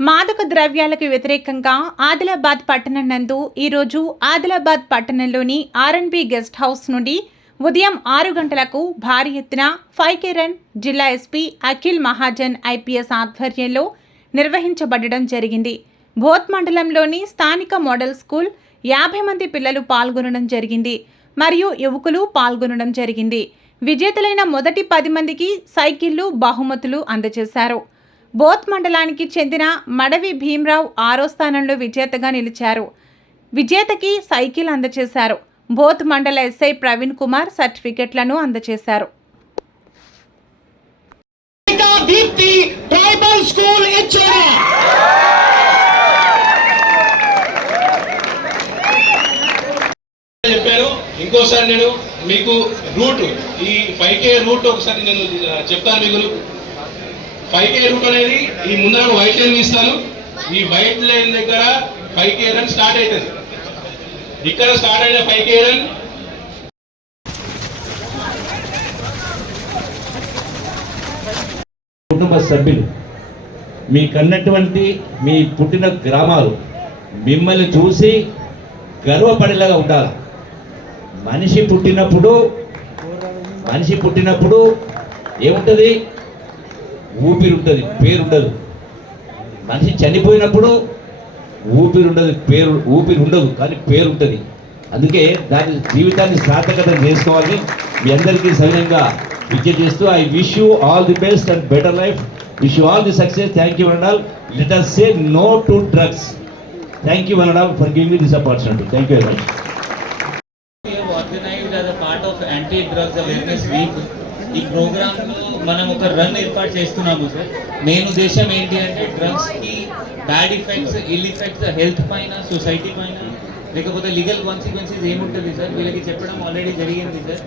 మాదక ద్రవ్యాలకు వ్యతిరేకంగా ఆదిలాబాద్ పట్టణం నందు ఈరోజు ఆదిలాబాద్ పట్టణంలోని ఆర్ఎన్బి గెస్ట్ హౌస్ నుండి ఉదయం 6 గంటలకు భారీ ఎత్తున 5K రన్ జిల్లా ఎస్పీ అఖిల్ మహాజన్ ఐపీఎస్ ఆధ్వర్యంలో నిర్వహించబడడం జరిగింది. బోత్ మండలంలోని స్థానిక మోడల్ స్కూల్ 50 మంది పిల్లలు పాల్గొనడం జరిగింది మరియు యువకులు పాల్గొనడం జరిగింది. విజేతలైన మొదటి 10 మందికి సైకిళ్లు బహుమతులు అందజేశారు. బోత్ మండలానికి చెందిన మడవి భీమరావు 6వ స్థానంలో విజేతగా నిలిచారు. విజేతకి సైకిల్ అందజేశారు. బోత్ మండల ఎస్ఐ ప్రవీణ్ కుమార్ సర్టిఫికెట్లను అందజేశారు. ఇంకోసారి నేను మీకు రూట్ ఈ 5K రూట్ ఒకసారి నేను చెప్తాను. మీకు 5K రూట్ అనేది ఈ ముందర వైట్ లైన్ ఇస్తాను. ఈ వైట్ లైన్ దగ్గర 5K రన్ స్టార్ట్ అవుతుంది. ఇక్కడ స్టార్ట్ అయిన 5K రన్ కుటుంబ సభ్యులు మీకన్నటువంటి మీ పుట్టిన గ్రామాలు మిమ్మల్ని చూసి గర్వపడేలాగా ఉండాలి. మనిషి పుట్టినప్పుడు ఏముంటుంది? ఊపిరి ఉంటుంది, పేరు ఉండదు. మనిషి చనిపోయినప్పుడు ఊపిరి ఉండదు, కానీ పేరు ఉంటుంది. అందుకే దాని జీవితాన్ని సార్థకత చేసుకోవాలని మీ అందరికీ సవినంగా విజ్ఞప్తి చేస్తూ I wish you all the best and better life. Wish you all the success. Thank you and all. Let us say no to drugs. Thank you and all for giving me this opportunity. Thank you very much. We have organized as a part of anti-drugs awareness week. ఈ ప్రోగ్రామ్లో మనం ఒక run ఏర్పాటు చేస్తున్నాము sir. Main ఉద్దేశం ఏంటి అంటే డ్రగ్స్కి bad effects, ill effects health పైన, సొసైటీ పైన, లేకపోతే లీగల్ కాన్సిక్వెన్సెస్ ఏముంటుంది సార్ వీళ్ళకి చెప్పడం ఆల్రెడీ జరిగింది సార్.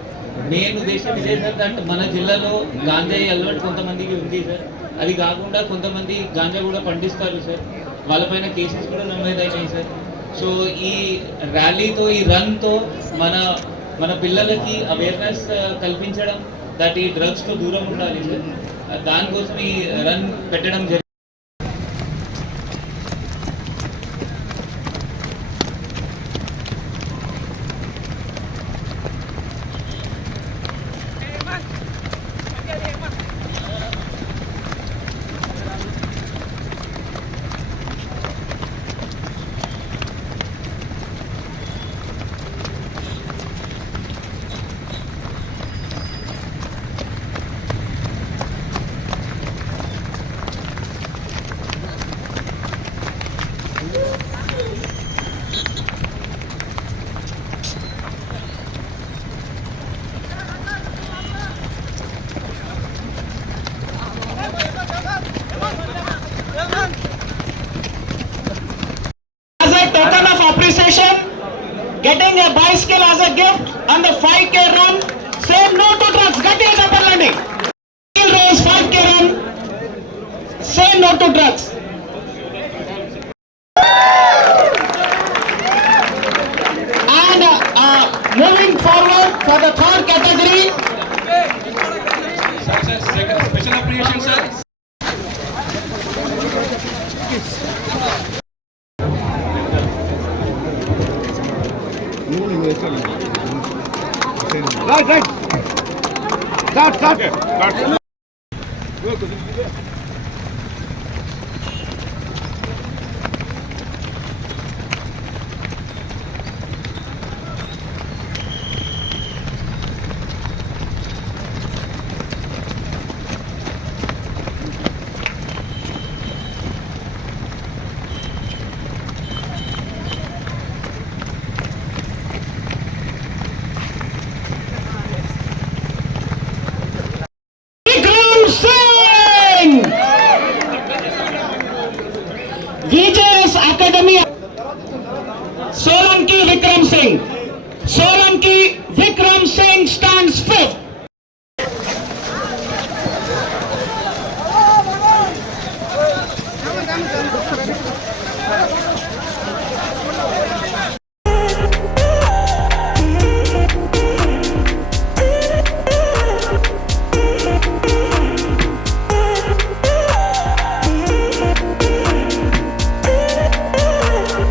మెయిన్ ఉద్దేశం ఇదే సార్. దట్ మన జిల్లాలో గాంజా అలవాటు కొంతమందికి ఉంది సార్. అది కాకుండా కొంతమంది గాంజా కూడా పండిస్తారు సార్. వాళ్ళపైన కేసెస్ కూడా నమోదైనాయి సార్. సో ఈ ర్యాలీతో, ఈ రన్తో మన పిల్లలకి అవేర్నెస్ కల్పించడం, దట్ ఈ డ్రగ్స్తో దూరం ఉండాలి సార్. దానికోసం ఈ రన్ పెట్టడం జరిగింది. Token of appreciation, getting a bicycle as a gift on the 5K run. Say no to drugs. Gatiya cheppalandi. Race 5K run. Say no to drugs. And moving forward for the third category. special appreciation sir. Right. Start.